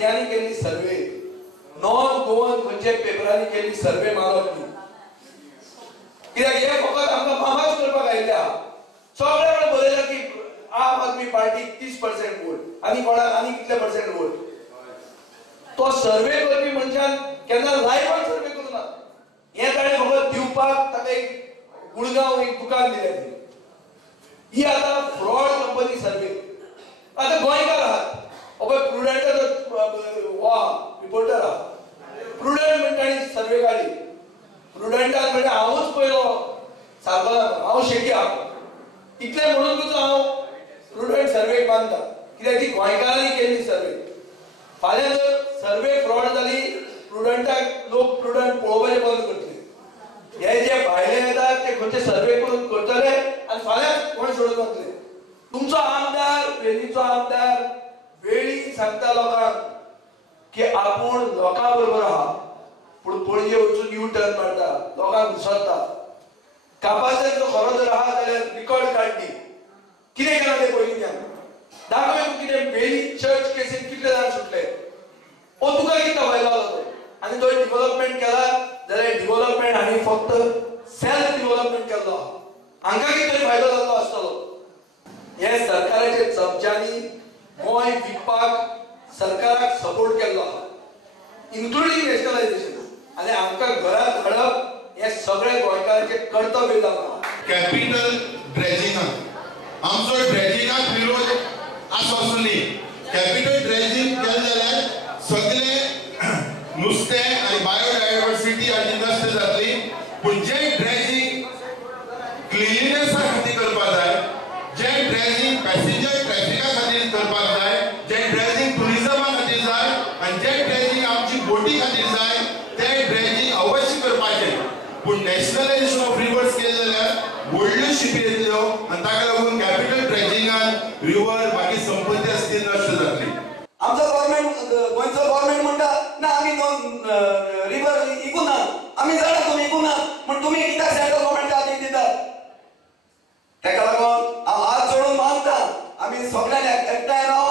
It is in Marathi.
भुरग्यांनी केल्ली सर्वे, नॉन गोवन खंयचे पेपरांनी केल्ली सर्वे मारप न्ही. कित्याक हे फकत आमकां फामाद करपाक आयिल्ले आहा. सगळे कडेन बरयला की आम आदमी पार्टीक 30% वोट आनी कोणाक आनी कितले पर्सेंट वोट. तो सर्वे करपी मनशान केन्ना लायव्हान सर्वे करूं ना. हे ताणें फकत दिवपाक ताका एक गुळगांव एक दुकान दिलें. ही आतां फ्रॉड कंपनी सर्वे. आतां गोंयकार आहात, प्रुडंटाचो रिपोर्टर आहा. प्रुडंट म्हणटा ताणी सर्वे काडली. प्रुडंटान म्हणजे हांवूच पयलो सारको ना, हांव शेकी आहा. इतलें म्हणून हांव प्रुडंट सर्वेक मानता, कित्याक ती गोंयकारांनी केल्ली सर्वे. फाल्यां जर सर्वे फ्रॉड जाली, प्रुडंटाक लोक प्रुडंट पळोवपाचें बंद करतले. हे जे भायले येतात ते खंयचे सर्वे करून करतले आनी फाल्यां कोण सोडून वतले. तुमचो आमदार, वेलीचो आमदार वेळी सांगता लोकांक की आपूण लोकां बरोबर आहा, पूण पणजे वचून यू टर्न मारता, लोकांक घुसता. कापासार जो खरो जर आहा जाल्यार रिकॉर्ड काडली. कितें केलां तें पयलीं दाखय. तूं कितें वेली चर्च केसीन कितले जाण सुटले, ओ तुका कितें फायदो जालो तो. आनी तो डेव्हलपमेंट केला जाल्यार डेव्हलपमेंट हांणी फक्त सेल्फ डेव्हलपमेंट केल्लो आहा. हांकां कितें तरी फायदो जाल्लो आसतलो. हे सरकाराचे चमच्यांनी गोंय विकपाक सरकाराक सपोर्ट केल्लो आहा, इन्क्लुडींग नॅशनलायझेशन. आनी आमकां घरांत हाडप हे सगळे गोंयकारांचे कर्तव्य जाता. कॅपिटल ड्रेजिंगाक आमचो ड्रेजिंगाक विरोध आसली. कॅपिटल ड्रेजिंग केलें जाल्यार सगळे नुस्तें आनी बायोडायवर्सिटी आनी नश्ट जातली. पूण जे ड्रेजिंग क्लिनलीनेसा खातीर करपाक जाय, जे ड्रेजिंग पॅसेंजर ट्रॅफिका खातीर करपाक जाय, जे ड्रेजिंग टुरिजमा खातीर जाय आनी जे ड्रेजिंग आमची बोटी खातीर जाय, ते ड्रेजिंग अवश्य करपाचें. पूण नॅशनलायझेशन ऑफ रिवर्स केलें जाल्यार व्हडल्यो शिपी येतल्यो आनी ताका लागून कॅपिटल ड्रेजिंगान रिवर बाकी संपत्ती आसा ती नश्ट जातली. आमचो गव्हर्नमेंट, गोंयचो गव्हर्नमेंट म्हणटा ना आमी रिवर इकूना, आमी झाडां करून इकूना, म्हण तुमी कित्याक सेंट्रल गव्हर्नमेंटाक आदेश दितात. ताका लागून हांव हात जोडून मागता, आमी सगळ्यांनी एकठांय रावन